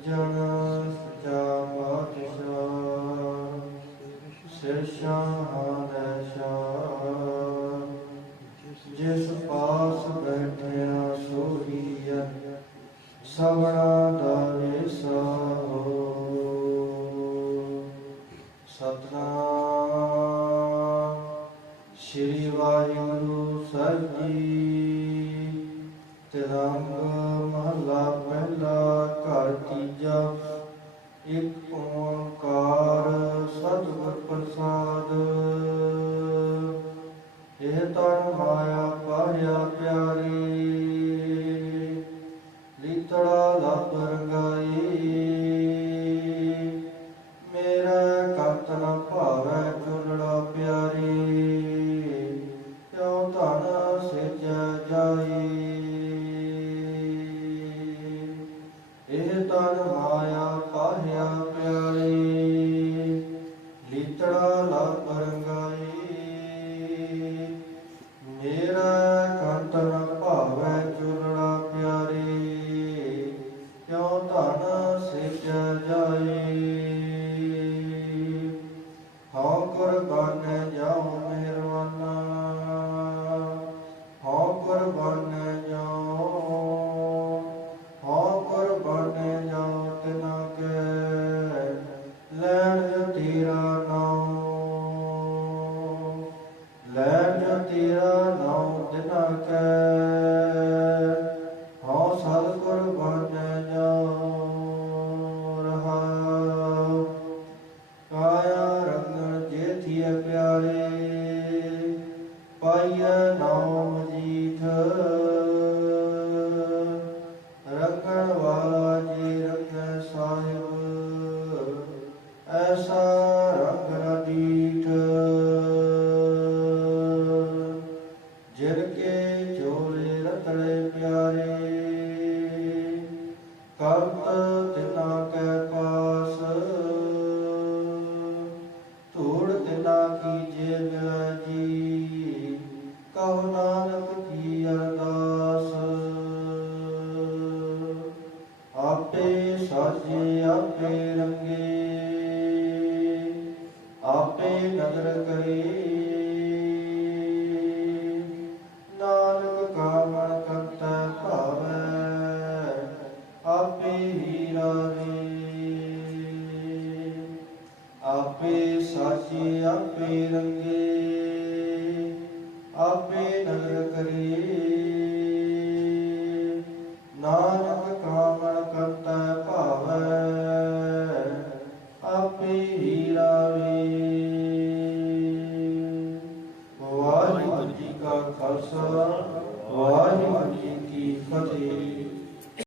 ਸੱਜਣ ਸਚਾ ਪਾਤਸ਼ਾਹ ਸਿਰ ਸ਼ਾਹਨ ਸ਼ਾਹ। ਜਿਸ ਪਾਸ ਬੈਠਿਆ ਸੋਹੀਆ ਸਵਣਾ ਦਾ ਵਿਸਾਹੋ ਸਤਨਾਮ, ਸ਼੍ਰੀ ਵਾਹਿਗੁਰੂ ਸਾਹਿਬ ਜੀ। ਤਿਰੰਗ ਮਹਲਾ ਪਹਿਲਾ ਘਰ ਤੀਜਾ ਇੱਕ ਓੰਕਾਰ ਸਤਿਗੁਰ ਪ੍ਰਸਾਦ। ਇਹ ਤਨ ਮਾਇਆ ਪਾਇਆ ਪਿਆਰੀ। ਮਾਇਆ ਪਾਹਿਆ ਪਿਆਰੀ, ਲੀਤੜਾ ਲੱਭ ਰੰਗਾਈ ਮੇਰਾ ਕੰਤ ਨ ਭਾਵੈ ਚੁਲੜਾ ਪਿਆਰੀ, ਕਿਉ ਧਨ ਸਿਜ ਜਾਈ ਹਉ ਕੁਰਬਾਨ ਜਾਉ ਮਿਹਰਵਾਨਾ ਤੇਰਾ ਨਾਮ। ਲੈਣ ਜਾ ਤੇਰਾ ਨਾਮ ਤਿਨਾ ਕੇ। ਹਉ ਸਦ ਕੁਰਬਾਨ ਜਾਉ ਰਹਾਉ ਕਾਇਆ ਰੰਗਣ ਜੇਥੀਏ ਪਿਆਰੇ। ਪਾਈਐ ਨਾਮ ਜੀਠ ਕੰਤ ਤਿਨਾ ਕੈ ਪਾਸ। ਧੂੜ ਤਿਨਾ ਕੀ ਜੇ ਮਿਲੈ ਜੀ ਕਹੋ ਨਾਨਕ ਕੀ ਅਰਦਾਸ। ਆਪੇ ਸਾਜੇ, ਆਪੇ ਰੰਗੇ, ਆਪੇ ਨਦਰ ਕਰ ਆਪੇ ਸਾਚੀ, ਆਪੇ ਰੰਗੇ, ਆਪੇ ਨਗਰ ਕਰੇ। ਨਾਨਕ ਕਾਮਣ ਕਰਤਾ ਭਾਵੈ, ਆਪੇ ਹੀ ਰਾਵੇ। ਵਾਹਿਗੁਰੂ ਜੀ ਕਾ ਖਾਲਸਾ।